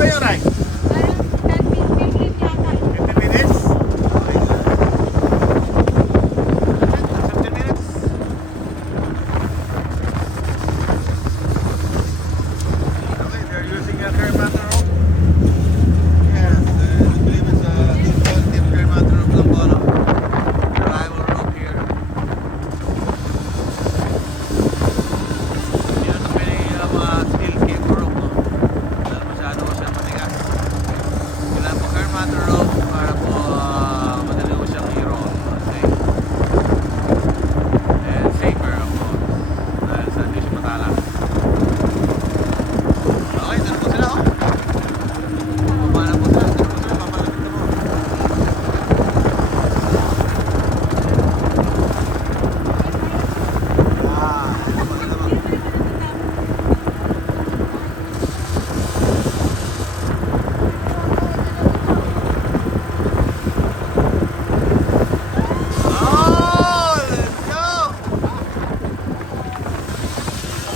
ba yun, Ray? 15 yata. 15 minutes? Okay, good. 15 minutes? Okay, they're using a Kermatter rope. Yes, I believe it's a deep Kermatter rope lang po, no? Reliable rope here. Hindi na ito mga steel cable rope, no? Dahil masyado ko siyang matigas. Kailangan po Kermatter rope para po madali ko siyang i-roll. Okay? And safer, of course. Dahil sa hindi siya matalas. Okay, dito po sila, oh. Baba na po sila. Dito po sila, papalag dito po. Maganda ba? Oh, let's go!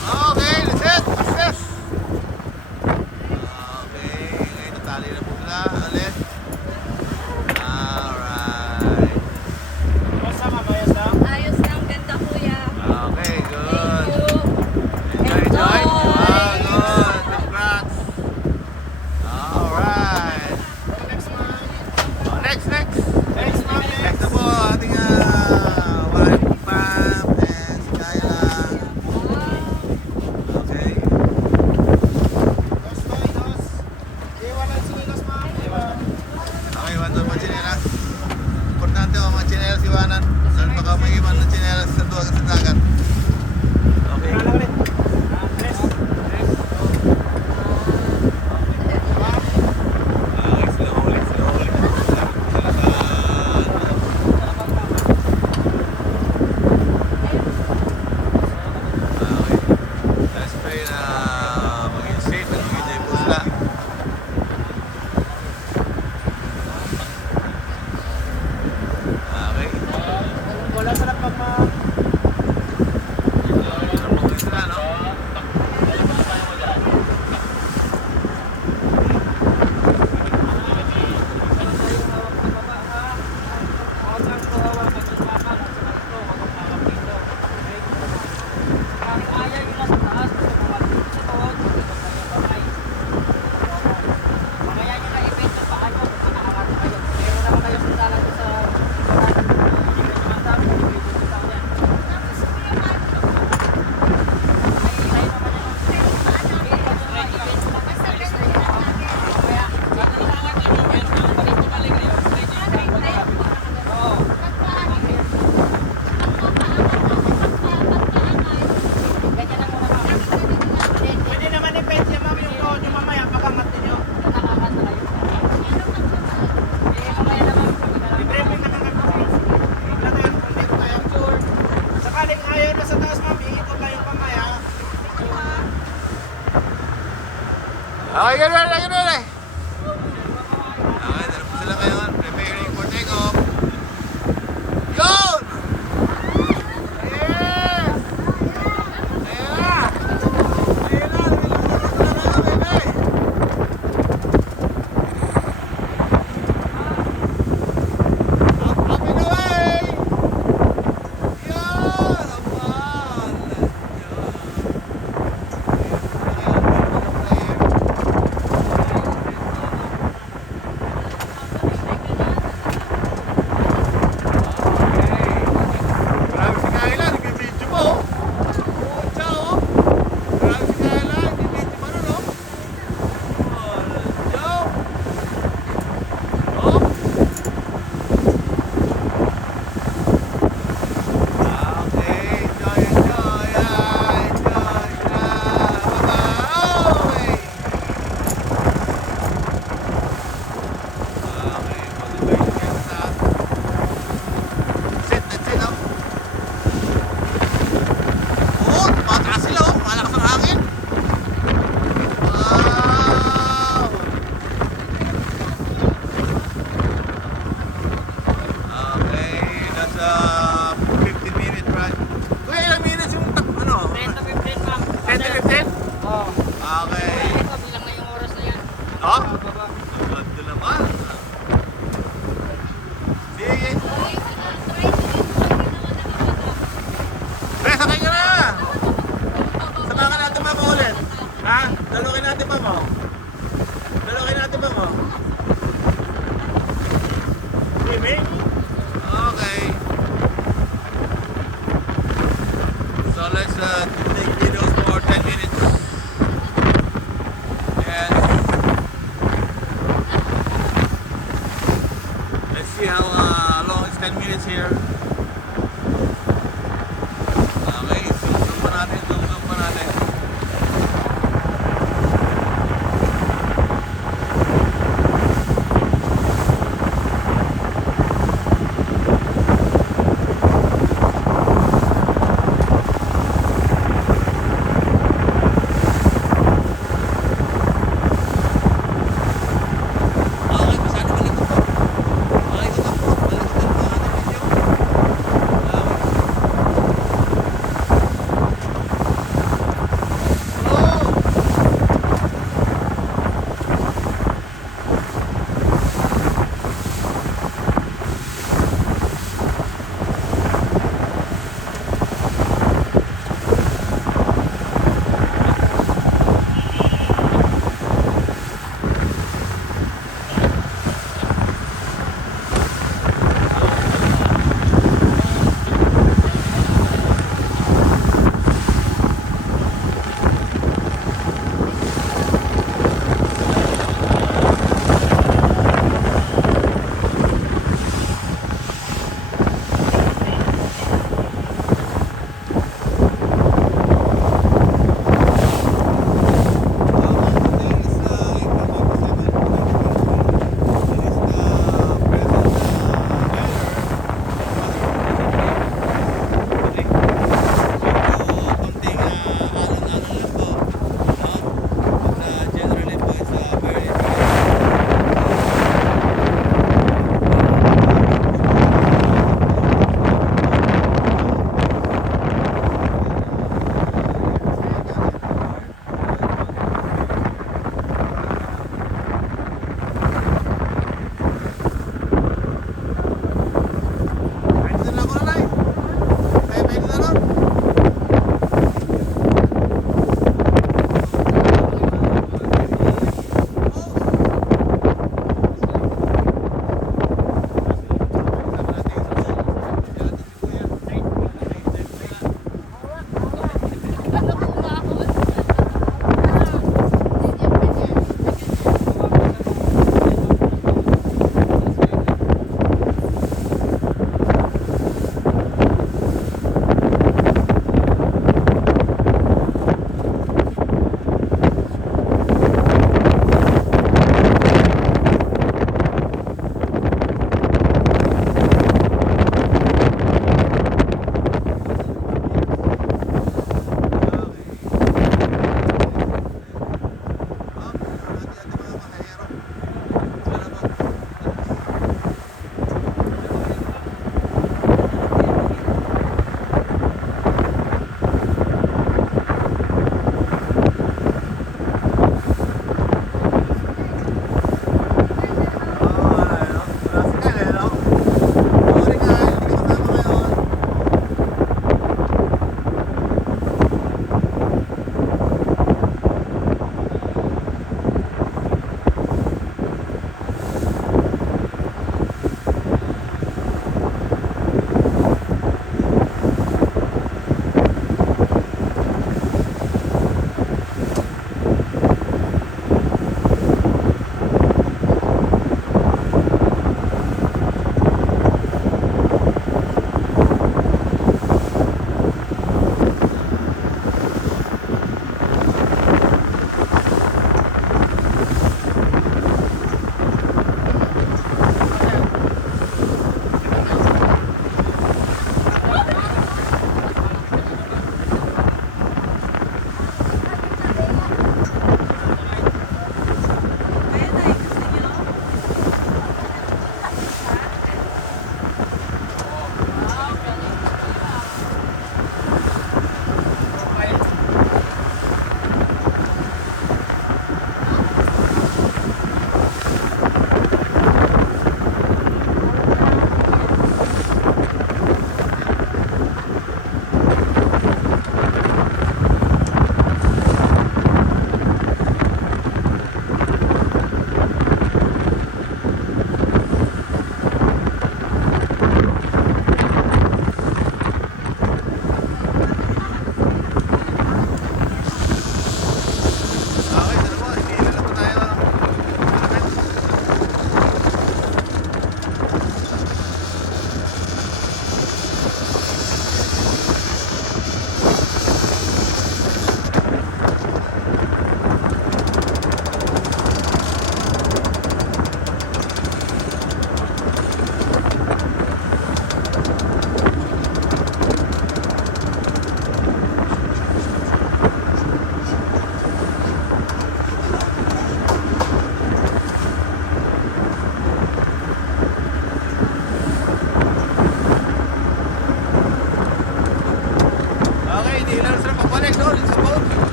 Okay, let's hit! What's this? Okay, ngayon natali na po sila. Alis. Alright. Ayos lang, ganda kuya. Okay, good. Thank you. Enjoy, enjoy. Enjoy. Wow, good. Congrats. Alright. Oh, next. Next na po ating wife, Pam and Kyla. Okay. Okay, iwan doon mga tsinelas. Importante o mga tsinelas iwanan. Dahil baka may iwan ng tsinelas sa duwag sa dagat. Okay. Okay, slowly. Okay. Let's pray na maging safe at mag-enjoy po sila. Okay. Wala sa lapag ma... Ano sila, no? Pwede naman i-pet niya mami yung phone yung mamaya pag-angat ninyo. I-briefing na kami mami. Wala tayo kung dito tayo tour. Sakaling ayaw na sa taas mami, ikot tayo pamaya. Okay, ganun. Okay, dala po sila ngayon. Preparing for take-off. Yun! Yes! Ayan na! Baby! Up and away! Yun! Apan! Let's go! mo. Lalaki natin ba mo? Swimming? Okay. So let's take videos for 10 minutes. And let's see how long is 10 minutes here. Okay, zoom pa natin, zoom pa natin. Okay, masyado malito po. Okay, ito po. Malito po ang ating video.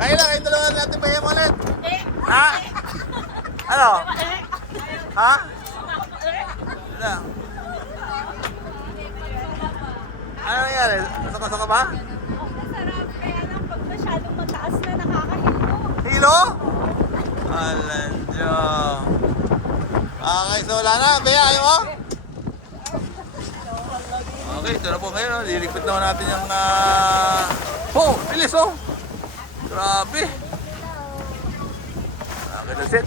Kyla, kayo dalawa natin pa yung ulit. Ha? Ano? Ha? Ano? Ano nangyari? Saka ba? Masarap. Kaya lang pag masyadong mataas na nakakahilo. Hilo? Alan Diyo. Okay, so wala na. Bea, ayaw mo? Okay, ito na po ngayon. Liligpit naman natin yung... Oh, bilis oh! Grabe! Okay, that's it.